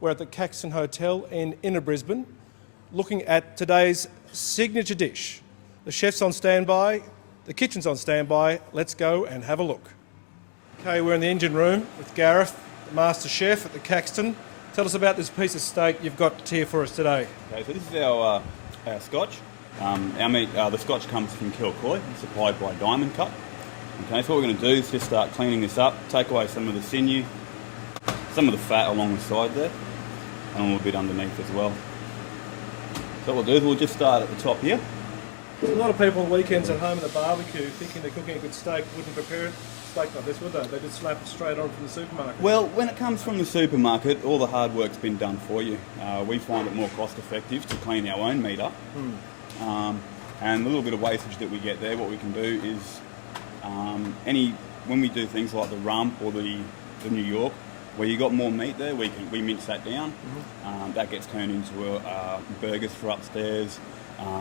We're at the Caxton Hotel in Inner Brisbane, looking at today's signature dish. The chef's on standby, the kitchen's on standby. Let's go and have a look. Okay, we're in the engine room with Gareth, the master chef at the Caxton. Tell us about this piece of steak you've got here for us today. Okay, so this is our scotch. Our meat, the scotch comes from Kilcoy, supplied by Diamond Cut. Okay, so what we're going to do is just start cleaning this up, take away some of the sinew, some of the fat along the side there, and a little bit underneath as well. So what we'll do is we'll just start at the top here. A lot of people on weekends at home at the barbecue thinking they're cooking a good steak wouldn't prepare a steak like this, would they? They just slap it straight on from the supermarket. Well, when it comes from the supermarket, all the hard work's been done for you. We find it more cost effective to clean our own meat up. And the little bit of wastage that we get there, what we can do is when we do things like the rump or the New York, where you got more meat there, we mince that down. That gets turned into burgers for upstairs,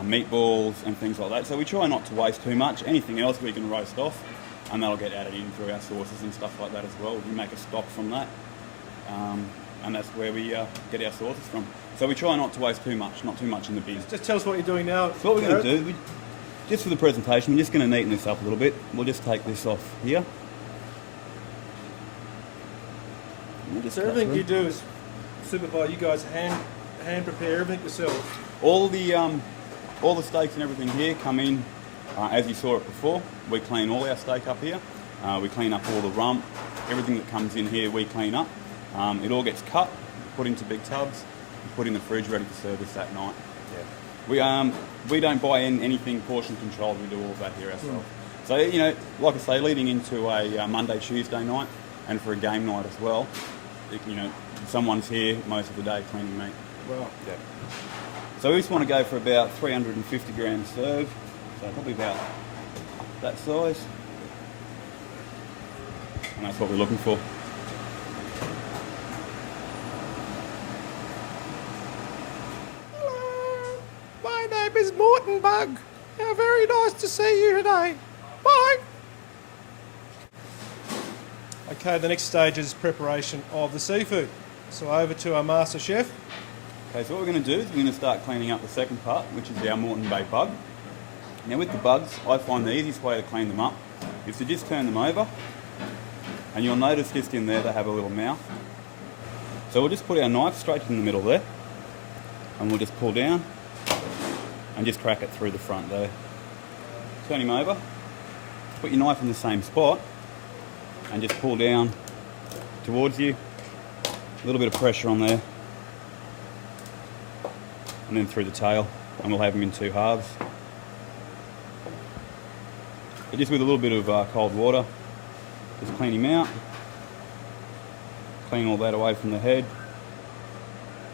meatballs and things like that. So we try not to waste too much. Anything else we can roast off, and that'll get added in through our sauces and stuff like that as well. We make a stock from that, and that's where we get our sauces from. So we try not to waste too much, not too much in the bin. Just tell us what you're doing now. So what we're going to do, just for the presentation, we're just going to neaten this up a little bit. We'll just take this off here. So everything you do is supervise. You guys hand prepare everything yourselves. All the steaks and everything here come in as you saw it before. We clean all our steak up here. We clean up all the rump. Everything that comes in here we clean up. It all gets cut, put into big tubs, put in the fridge ready for service that night. Yeah. We don't buy in anything portion controlled. We do all of that here ourselves. So like I say, leading into a Monday, Tuesday night, and for a game night as well, someone's here most of the day cleaning meat. Wow. Yeah. So we just want to go for about 350 grams serve, so probably about that size, and that's what we're looking for. Hello, my name is Morton Bug. How very nice to see you today. Bye. Okay, the next stage is preparation of the seafood. So over to our master chef. Okay, so what we're going to do is we're going to start cleaning up the second part, which is our Moreton Bay bug. Now with the bugs, I find the easiest way to clean them up is to just turn them over, and you'll notice just in there they have a little mouth. So we'll just put our knife straight in the middle there, and we'll just pull down and just crack it through the front there. Turn him over, put your knife in the same spot, and just pull down towards you. A little bit of pressure on there, and then through the tail, and we'll have them in two halves. But just with a little bit of cold water, just clean him out, clean all that away from the head,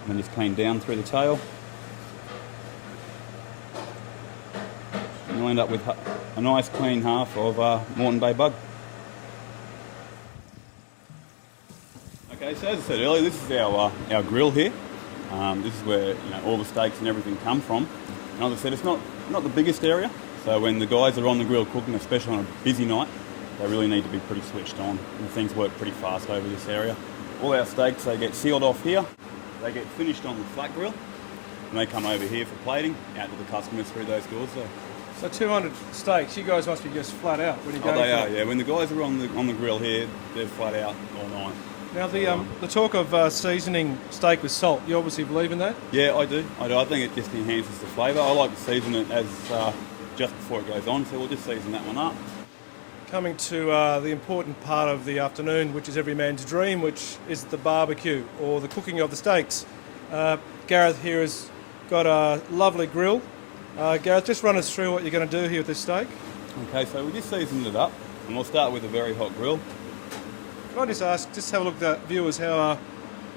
and then just clean down through the tail. And you'll end up with a nice clean half of Moreton Bay bug. Okay, so as I said earlier, this is our grill here. This is where all the steaks and everything come from. And as I said, it's not the biggest area, so when the guys are on the grill cooking, especially on a busy night, they really need to be pretty switched on, and things work pretty fast over this area. All our steaks, they get sealed off here, they get finished on the flat grill, and they come over here for plating out to the customers through those doors there. So 200 steaks, you guys must be just flat out when you go. Oh, they are, yeah. When the guys are on the grill here, they're flat out all night. Now the talk of seasoning steak with salt, you obviously believe in that? Yeah, I do. I think it just enhances the flavour. I like to season it as just before it goes on, so we'll just season that one up. Coming to the important part of the afternoon, which is every man's dream, which is the barbecue or the cooking of the steaks. Gareth here has got a lovely grill. Gareth, just run us through what you're going to do here with this steak. Okay, so we just seasoned it up, and we'll start with a very hot grill. Can I just ask, just have a look at the viewers how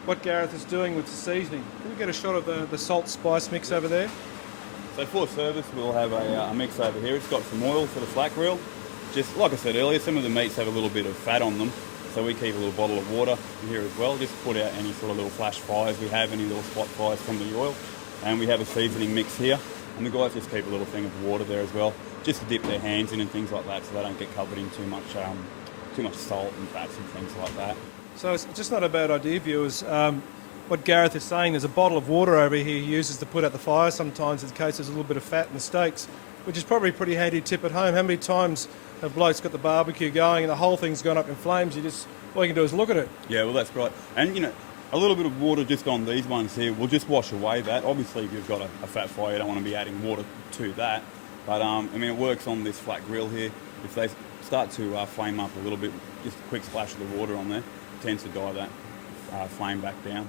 what Gareth is doing with the seasoning. Can we get a shot of the salt spice mix over there? So for service, we'll have a mix over here. It's got some oil for the flat grill. Just like I said earlier, some of the meats have a little bit of fat on them, so we keep a little bottle of water here as well, just to put out any sort of little flash fires we have, any little spot fires from the oil. And we have a seasoning mix here, and the guys just keep a little thing of water there as well, just to dip their hands in and things like that, so they don't get covered in too much too much salt and fats and things like that. So it's just not a bad idea, viewers. What Gareth is saying, there's a bottle of water over here he uses to put out the fire sometimes in case there's a little bit of fat in the steaks, which is probably a pretty handy tip at home. How many times have blokes got the barbecue going and the whole thing's gone up in flames? All you can do is look at it. Yeah, well, that's right. And, you know, a little bit of water just on these ones here will just wash away that. Obviously, if you've got a fat fire, you don't want to be adding water to that. But, I mean, it works on this flat grill here. If they start to flame up a little bit, just a quick splash of the water on there tends to dye that flame back down.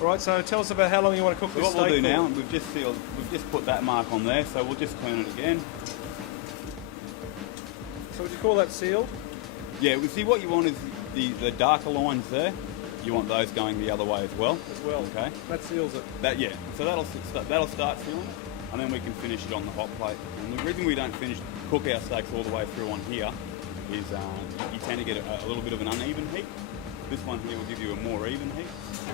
All right, so tell us about how long you want to cook this steak. What we'll do for. now, we've just put that mark on there, so we'll just turn it again. So would you call that sealed? Yeah, we see what you want is the darker lines there. You want those going the other way as well. Okay. That seals it. So that'll start sealing it, and then we can finish it on the hot plate. And the reason we don't cook our steaks all the way through on here is you tend to get a little bit of an uneven heat. This one here will give you a more even heat.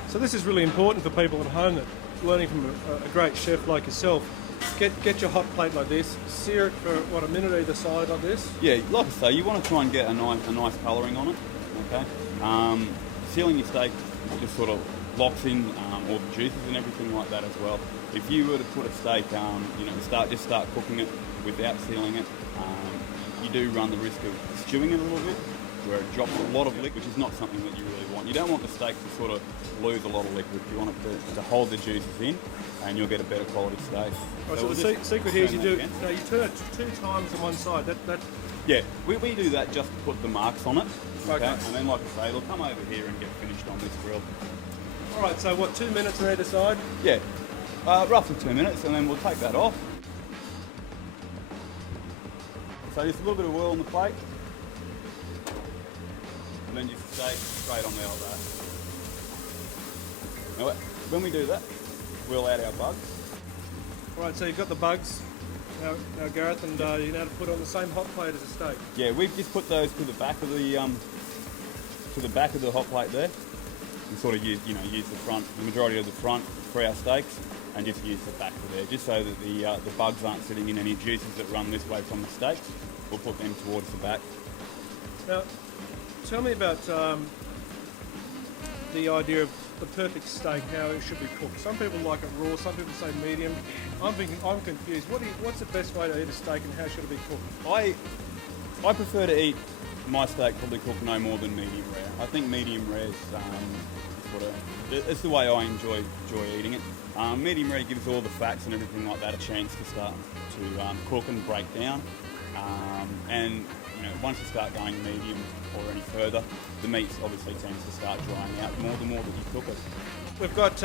So this is really important for people at home that learning from a great chef like yourself. Get your hot plate like this, sear it for a minute either side like this. Yeah, like I say, you want to try and get a nice colouring on it. Okay. Sealing your steak just sort of locks in all the juices and everything like that as well. If you were to put a steak, start cooking it without sealing it, you do run the risk of stewing it a little bit, where it drops a lot of liquid, which is not something that you really want. You don't want the steak to sort of lose a lot of liquid. You want it to hold the juices in, and you'll get a better quality steak. Right, so the secret here is you turn it 2 times on one side. Yeah, we do that just to put the marks on it. Okay. And then, like I say, it'll come over here and get finished on this grill. All right, so 2 minutes on either side? Yeah, roughly 2 minutes, and then we'll take that off. So just a little bit of oil on the plate, and then just steak straight on there like that. Now, when we do that, we'll add our bugs. All right, so you've got the bugs now Gareth, and you're now to put on the same hot plate as a steak. Yeah, we've just put those to the back of the hot plate there, and sort of use the majority of the front for our steaks, and just use the back of there, just so that the bugs aren't sitting in any juices that run this way from the steaks. We'll put them towards the back. Now, tell me about the idea of the perfect steak, how it should be cooked. Some people like it raw, some people say medium. I'm confused. What's the best way to eat a steak, and how should it be cooked? I prefer to eat my steak probably cooked no more than medium rare. I think medium rare is it's the way I enjoy eating it. Medium rare gives all the fats and everything like that a chance to start to cook and break down. And once you start going medium or any further, the meat obviously tends to start drying out more the more that you cook it. We've got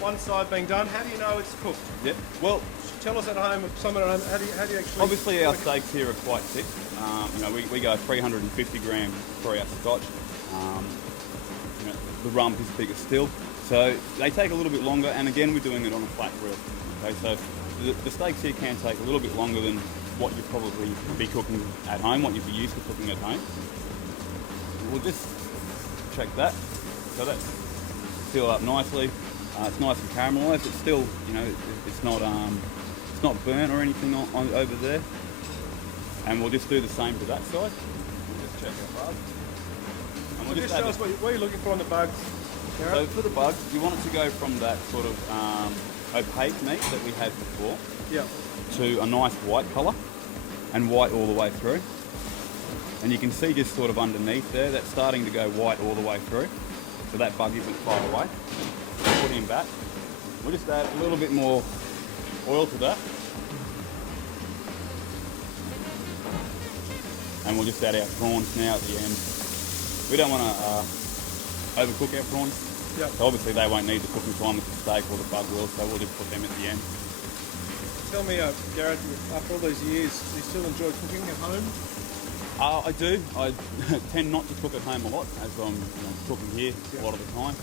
one side being done. How do you know it's cooked? Yeah. Well, tell us at home, someone at home, how do you actually... Obviously our steaks here are quite thick. We go 350 grams per our scotch. The rump is bigger still. So they take a little bit longer, and again, we're doing it on a flat grill. Okay, so the steaks here can take a little bit longer than what you'd probably be cooking at home, what you'd be used to cooking at home. We'll just check that. So that's sealed up nicely. It's nice and caramelised. It's still, it's not burnt or anything on over there. And we'll just do the same to that side. We'll just check our bugs. And we'll just tell us what you're looking for on the bugs, Gareth? So for the bugs, you want it to go from that sort of opaque meat that we had before, to a nice white colour, and white all the way through. And you can see just sort of underneath there, that's starting to go white all the way through. So that bug isn't far away. Put him back. We'll just add a little bit more oil to that. And we'll just add our prawns now at the end. We don't want to overcook our prawns. Yep. So obviously they won't need the cooking time with the steak or the bug will, so we'll just put them at the end. Tell me, Gareth, after all these years, do you still enjoy cooking at home? I do. I tend not to cook at home a lot, as I'm cooking here a lot of the time.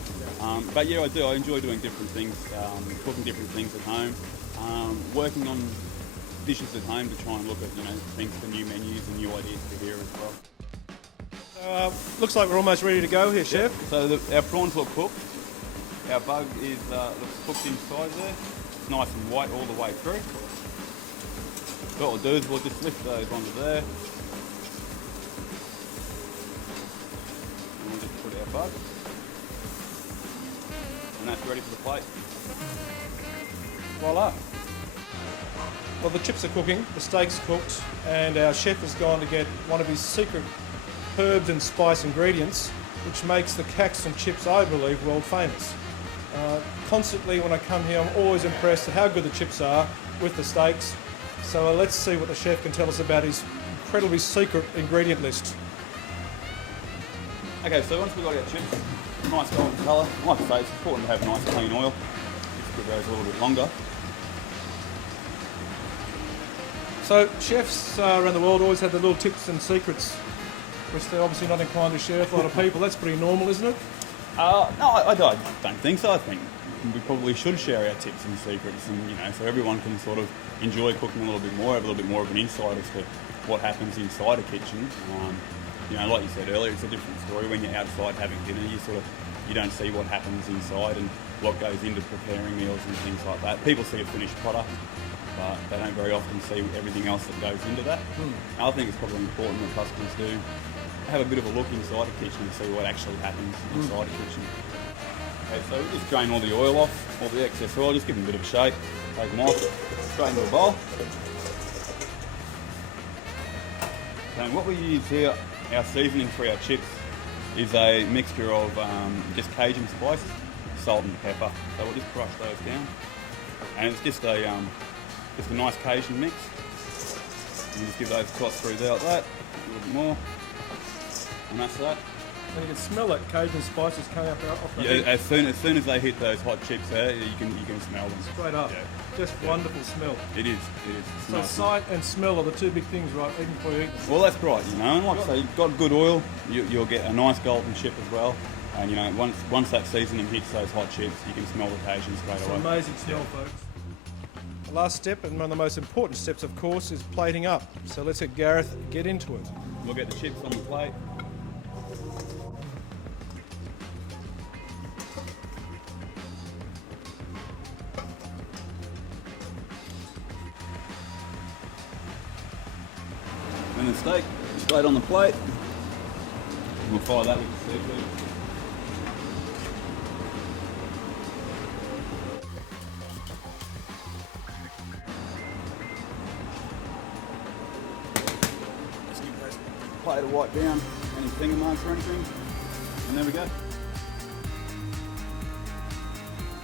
But yeah, I do. I enjoy doing different things, cooking different things at home, working on dishes at home to try and look at things for new menus and new ideas for here as well. Looks like we're almost ready to go here, Chef. So our prawns look cooked. Our bug looks cooked inside there. It's nice and white all the way through. what we'll do is we'll just lift those onto there. And we'll just put our bug. And that's ready for the plate. Voila. Well, the chips are cooking, the steak's cooked, and our chef has gone to get one of his secret herbs and spice ingredients, which makes the Caxton chips, I believe, world famous. Constantly when I come here, I'm always impressed at how good the chips are with the steaks. So let's see what the chef can tell us about his incredibly secret ingredient list. Okay, so once we've got our chips, nice golden colour. Like I say, it's important to have nice clean oil. Just give those a little bit longer. So chefs around the world always have their little tips and secrets, which they're obviously not inclined to share with a lot of people. That's pretty normal, isn't it? No, I don't think so. I think we probably should share our tips and secrets, and so everyone can sort of enjoy cooking a little bit more, have a little bit more of an insight as to what happens inside a kitchen. Like you said earlier, it's a different story when you're outside having dinner. You don't see what happens inside and what goes into preparing meals and things like that. People see a finished product, but they don't very often see everything else that goes into that. I think it's probably important that customers do have a bit of a look inside a kitchen and see what actually happens inside a kitchen. Okay, so we just drain all the oil off, all the excess oil, just give them a bit of a shake, take them off, straight into a bowl. So what we use here, our seasoning for our chips, is a mixture of just Cajun spices, salt and pepper. So we'll just crush those down. And it's just a nice Cajun mix. And just give those tossed through there like that, a little bit more. And that's that. And you can smell that Cajun spices coming up off the heat. As soon as they hit those hot chips there, you can smell them. Straight up. Yeah. Just wonderful smell. It is. So Nice. sight and smell are the two big things, right, even before you eat them. Well, that's right, And like I say, you've got good oil, you'll get a nice golden chip as well. And once that seasoning hits those hot chips, you can smell the Cajun straight It's away. an amazing smell, folks. The last step, and one of the most important steps, of course, is plating up. So let's get Gareth get into it. We'll get the chips on the plate. And the steak straight on the plate. And we'll follow that with the seafood. Just give those plate to wipe down any finger marks or anything. And there we go.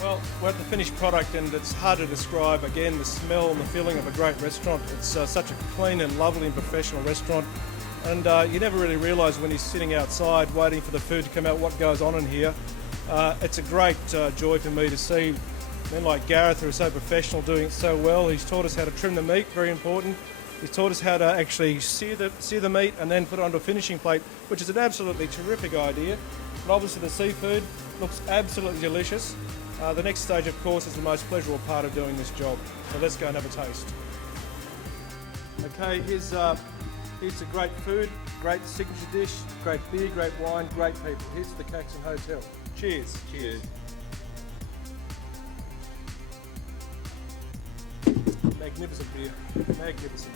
Well, we're at the finished product, and it's hard to describe, again, the smell and the feeling of a great restaurant. It's such a clean and lovely and professional restaurant, and you never really realise when you're sitting outside waiting for the food to come out what goes on in here. It's a great joy for me to see men like Gareth, who are so professional, doing it so well. He's taught us how to trim the meat, very important. He's taught us how to actually sear the meat and then put it onto a finishing plate, which is an absolutely terrific idea. And obviously the seafood looks absolutely delicious. The next stage, of course, is the most pleasurable part of doing this job. So let's go and have a taste. Okay, here's the great food, great signature dish, great beer, great wine, great people. Here's the Caxton Hotel. Cheers. Cheers. Magnificent beer. Magnificent.